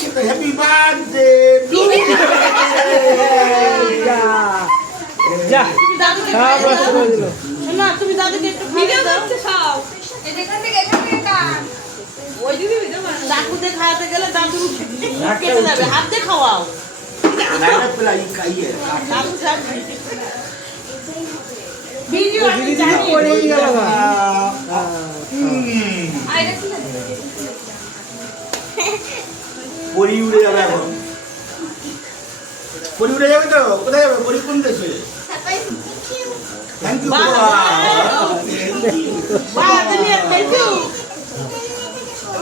Happy birthday to যা দাদুকে সব পরি উড়ে যাবে এখন। পরি উড়ে যাবে তো? কোথায় যাবে? পরি কোন দেশে? থ্যাংক ইউ বাবা। তুমি থ্যাংক ইউ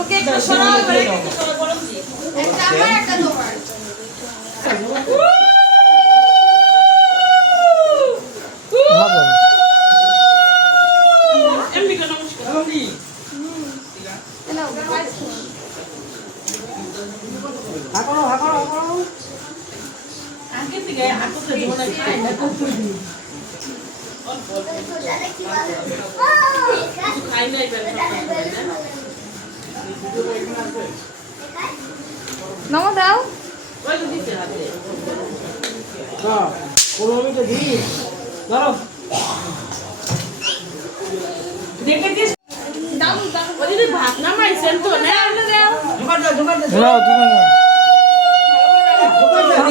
ওকে একটু সরাও করে একটু সরাও গরম দিয়ে একটা আমার একটা তোমার ভাবো। এমনি করে নমস্কার হাঁকানো, হাঁকানো, হাঁকানো। আগে থেকে জীবনে খাই না খাই না এবার নমো দাও। দাও। দেখে দিস। দাও দাও। ওই ভাত নামাইছেন তো না? দাও জোগাড় দাও নাও, তুমি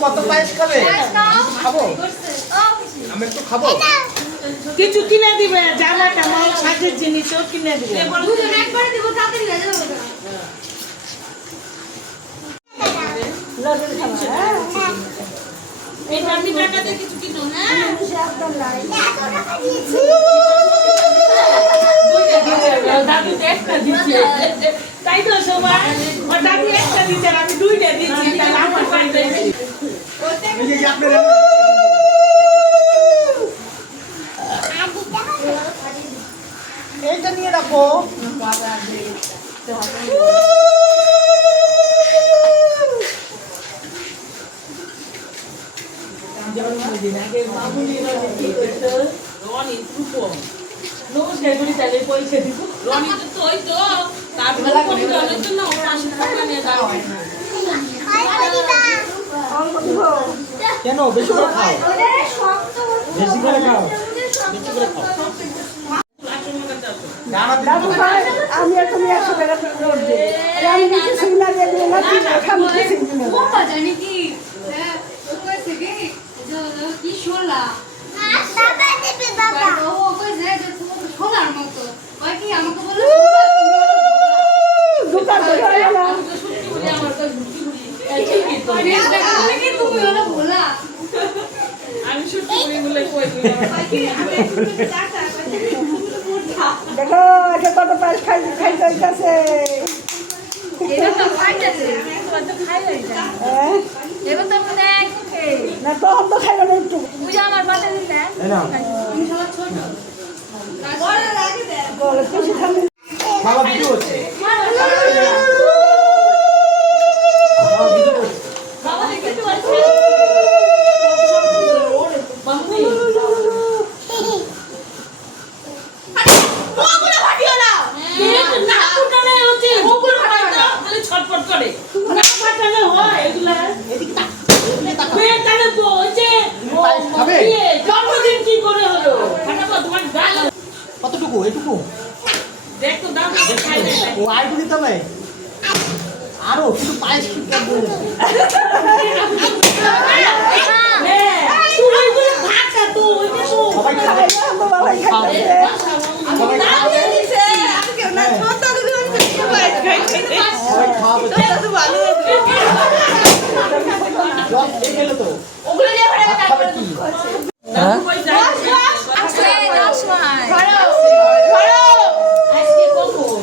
কত পায়েস খাবে? খাব? আমি একটু খাব। কিছু কিনে দিবে জামা টামা সাজের জিনিসও কিনে দিবে দুজন একবারে দিব তাড়াতাড়ি হয়ে যাবে এই আমি টাকাতে কিছু কিনো হ্যাঁ এত টাকা দিয়েছি দুইটা দিচ্ছে দাদু তো একটা দিচ্ছে তাই তো সবাই দাদু একটা দিচ্ছে আমি দুইটা দিচ্ছি তাহলে আমার এই এইটা নিয়ে রাখো। জন্মদিন আগে মামুনি রনি কি করতো রনি টুকো নমস্কার করি তাহলে পয়সা দিব রনি তো তো তো তারপরে কোন? জনের জন্য পাঁচশো টাকা নিয়ে যাওয়া কেন বেশি করে খাও। বেশি করে খাও। বেশি করে খাও। আমি এখন একশো টাকা দিই। আমি কিছু দিয়ে দিলে না কিছু খুব মজা নাকি হ্যাঁ ও কইছে কি যে কি শোলা বাবা দেবে বাবা ও কইছে যে তুমি শোলার মতো ওই কি আমাকে বলল দোকান থেকে আইলা কি তুমি হলো ভোলা আমি সত্যি বলে কই দেখো এটা কত পায়েস খাই খাই হইছে হ্যাঁ? না তখন তো একটু। আমার বাবা ভিডিও হচ্ছে বাবা ভিডিও হচ্ছে বাবা দেখে তো আছে মাম্মি ওগুলো ফাটিও না কিন্তু না ফুটালে হচ্ছে ওগুলো ফাটাতো তাহলে ছটফট করে না ফাটালে হয় এগুলা মেয়ে তাহলে তো ওই যে ও, খাবে? ইয়ে, জন্মদিন কি করে হলো ফাটাবো তোমার গাল কতটুকু এটুকু দেখ তো দাম খাই না ও আর দিতে হবে আরও কিন্তু পায়েস কি করবে? তুই ওইগুলো ভাগটা তো ওইটা তো সবাই খাবে বাবাই খাইতেছে সবাই খাবে সবাই খাওয়াবে জল খেয়ে গেলে তো ভাত খাবে কি ওই যাই আজকে কখন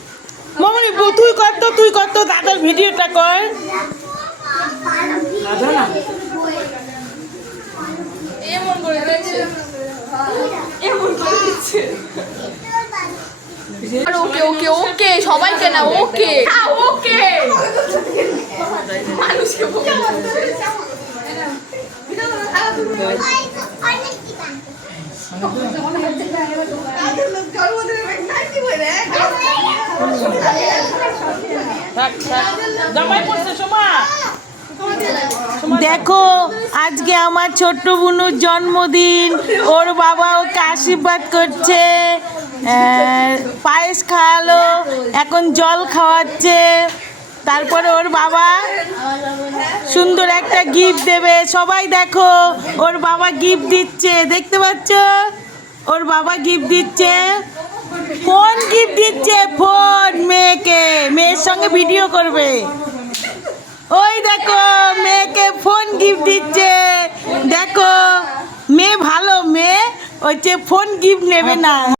বউ, তুই কর তো তুই কর তো দাদার ভিডিওটা কর। ওকে ওকে ওকে সবাইকে না ওকে। ওকে। মানুষকে অনেক দেখো, আজকে আমার ছোট্ট বুনুর জন্মদিন। ওর বাবা ওকে আশীর্বাদ করছে পায়েস খাওয়ালো, এখন জল খাওয়াচ্ছে। তারপরে ওর বাবা সুন্দর একটা গিফট দেবে। সবাই দেখো, ওর বাবা গিফট দিচ্ছে। দেখতে পাচ্ছ? ওর বাবা গিফট দিচ্ছে। কোন গিফট দিচ্ছে? সঙ্গে ভিডিও করবে। ওই দেখো, মেয়েকে ফোন গিফট দিচ্ছে। দেখো, মেয়ে ভালো, মেয়ে হচ্ছে ফোন গিফট নেবে না।